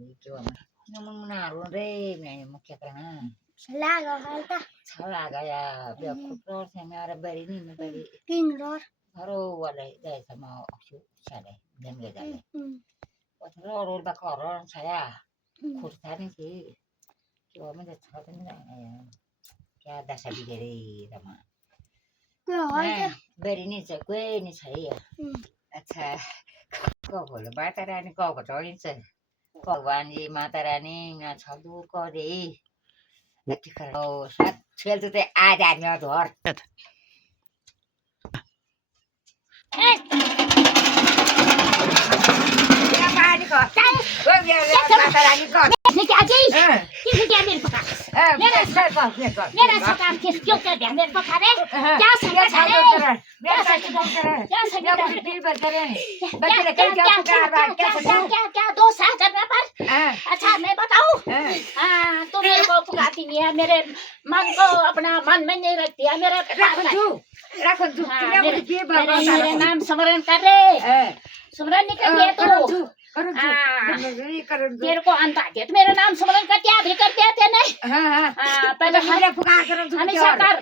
Namun re me mukhya karana. Salaga halta. Salaga ya biar kutor sama ada beri ni beri. King roar. Baru walai dah sama aku sada dan gak ada. Waktu roar bakar saya kurang sih. Cuma mana cakap ni ya. Kaya dah sabi dari sama. Nah, beri ni cakap ni saya. अच्छा को बोलो माता रानी को बताइन्छ भगवान जी माता रानी ना छलु करे नटी करो सात छेल ते आज आज न धर या पानी को ओ माता रानी को ये क्या जी ये क्या मेरे पका मेरा सकाम किस क्यों कर दिया मेरे पका रे क्या समझ मेरा क्या बिल भर करे बच्चे ने क्या क्या दो साल करना पर अच्छा मैं बताऊं तू मेरे को पुकारती नहीं है मेरे मन को अपना मन में नहीं रखती है मेरे मेरे नाम स्मरण कर रे स्मरण नहीं कर दिया तू मेरे को अंत आ गया तो मेरा नाम स्मरण करते अभी करते थे नहीं पहले मेरे पुकार करो हमेशा कर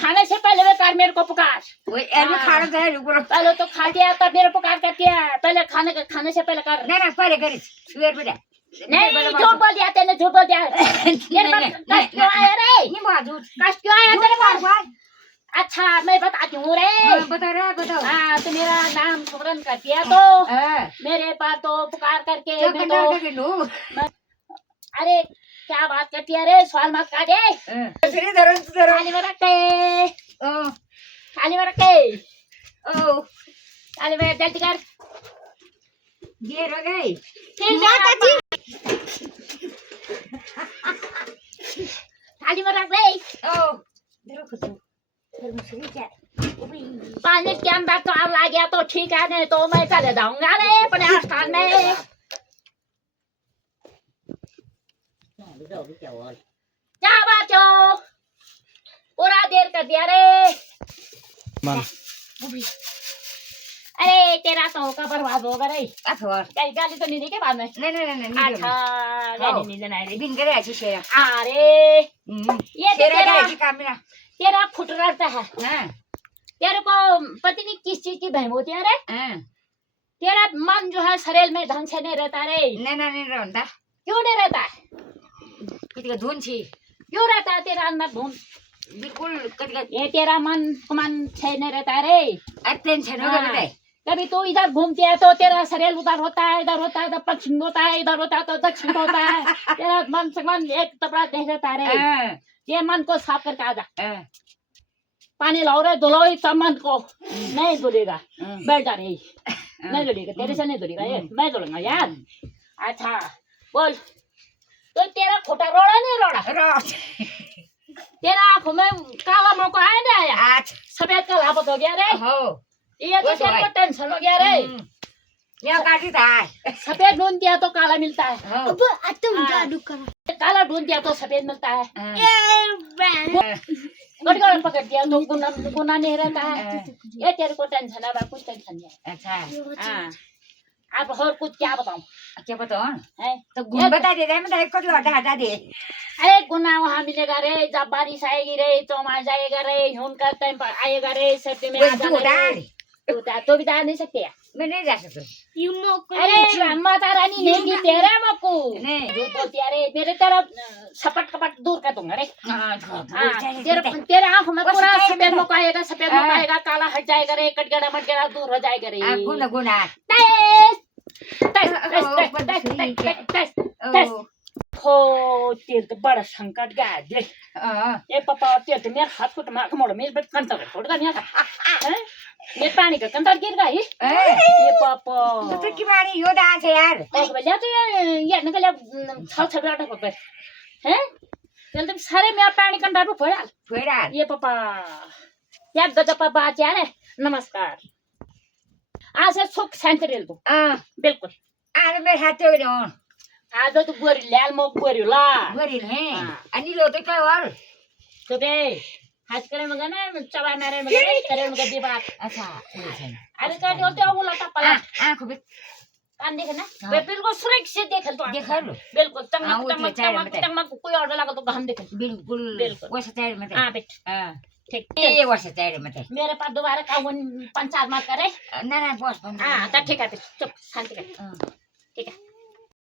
खाने से पहले वे कर मेरे को पुकार खाना तो है पहले तो खा दिया तब मेरे पुकार करती है पहले खाने से पहले कर नहीं पहले करी सुबह बेटा नहीं झूठ बोल दिया तेने झूठ बोल दिया मेरे पास कष्ट क्यों आया रे कष्ट क्यों आया तेरे पास अच्छा मैं बताती हूँ रे बताओ तो मेरा नाम स्मरण कर दिया तो मेरे पास तो पुकार करके मैं तो अरे क्या बात करती है रे सवाल मत काटे थाली में रख थाली में जल्दी कर ये हो गई थाली में रख दे पानी के अंदर तो आग लग गया तो ठीक है नहीं तो मैं चले जाऊंगा रे अपने स्थान में क्या बात हो पूरा देर कर दिया रे अरे तेरा तो का बर्बाद होगा रे गाली तो नहीं दी के बाद में नहीं अच्छा गाली नहीं देना रे बिन करे अच्छी शेरा अरे ये तेरा फुट रहता है तेरे को पता नहीं किस चीज की बहम होती है रे तेरा मन जो है शरीर में ढंग से नहीं रहता रे नहीं रहता क्यों नहीं रहता कितनी धुन छी क्यों रहता है तेरा अंदर धुन बिल्कुल ये तेरा मन से नहीं रहता रे टेंशन हो गई कभी तू इधर घूमती है तो तेरा शरीर उधर होता है इधर पश्चिम होता है इधर होता है तो दक्षिण होता है तेरा मन से मन एक टपड़ा नहीं रहता रे ये मन को साफ करके आ जा पानी लाओ रे धुलो तब मन को नहीं धुलेगा बैठ जा रही नहीं धुलेगा तेरे से नहीं धुलेगा ये मैं धुलूंगा यार अच्छा बोल तो तेरा खोटा रोड़ा नहीं रोड़ा तेरा आंखों में काला मौका आया नहीं आया सफेद का लापत हो गया रे ये तो तेरे को टेंशन हो गया रे सफेद ढूंढ दिया तो काला मिलता है अब तुम जादू करो काला ढूंढ दिया तो सफेद मिलता है गड़गड़ पकड़ दिया तो गुना नहीं रहता है ये तेरे को टेंशन है कुछ टेंशन नहीं अच्छा आप और कुछ क्या बताऊं तो गुण बता दे मैं को हटा दे अरे गुना वहाँ मिलेगा रे जब बारिश आएगी रे चौमा जाएगा रे ह्यून का टाइम पर आएगा रे सर्दी में तो भी जा नहीं सकते मैं नहीं जा सकता अरे माता रानी नहीं दी तेरा मक्कू नहीं जो बोलती है रे मेरे तरफ सपट कपट दूर कर दूंगा रे तेरे आंखों में पूरा सफेद मौका आएगा काला हट जाएगा रे कटगड़ा मटगड़ा दूर हो जाएगा रे गुना हो तेरे तो बड़ा संकट गया दे ये पापा तेरे तो मेरा हाथ फुट मार मोड़ मेरे पे कंतर फोड़ का नहीं आता ये पानी का कंतर गिर गई ये पापा तो की मारी यो डांस है यार तो भैया तो ये निकल छल छल बैठा पकड़ हैं चल तुम सारे मेरा पानी कंतर पे फोड़ा ये पापा यार गजब बात यार नमस्कार आज से सुख शांति रेल दो बिल्कुल आज मैं हाथ जोड़ रहा हूँ आज तो बुरी लाल मोक बुरी ला बुरी है अन्य लोग तो क्या वाल तो बे हाथ करे मगर ना चबा मारे मगर करे मगर दी बात अच्छा अरे क्या जोते हो बोला था पला आँखों पे कान देखे ना हाँ। वे बिल्कुल सुरक्षित देखे तो देखा लो बिल्कुल हाँ, वो तो चाहे मतलब। टमक कोई ऑर्डर लगा तो हम देखे बिल्कुल बिल्कुल। वर्ष चाहिए मत हाँ बेटा हाँ ठीक ये वर्ष चाहिए मत मेरे पास दोबारा काउन पंचायत मत करे ना ना बस बंद हाँ तो ठीक है चुप शांति कर हाँ। ठीक है